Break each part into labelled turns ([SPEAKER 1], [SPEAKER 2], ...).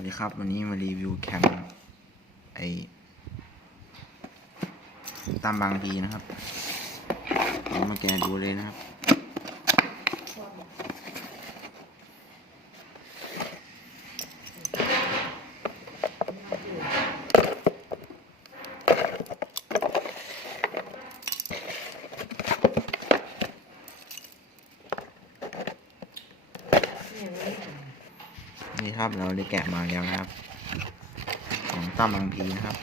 [SPEAKER 1] วัสดีครับ วันนี้มารีวิวแคมไอตามบางพีนะครับ ผมมาแกะดูเลยนะครับ นี่ครับเราได้แกะมาแล้วนะครับ ของตั้มบางพีนะครับ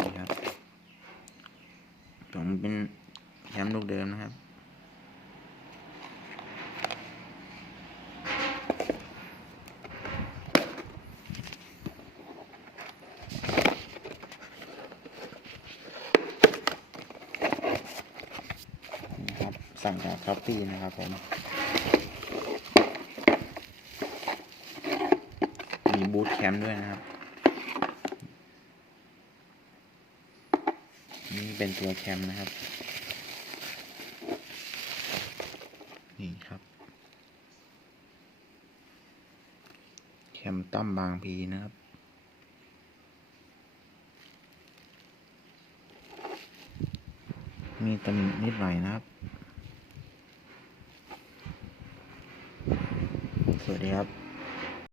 [SPEAKER 1] นี่ครับผมเป็นแชมป์ลูกเดิมนะครับ นะครับ สั่งจากคอปปี้นะครับผม มีบูทแคมป์ด้วยนะครับ นี่เป็นตัวแคมป์นะครับ นี่ครับ แคมป์ตั้มบางพีนะครับมีตำหนินิดหน่อยนะครับ สวัสดีครับ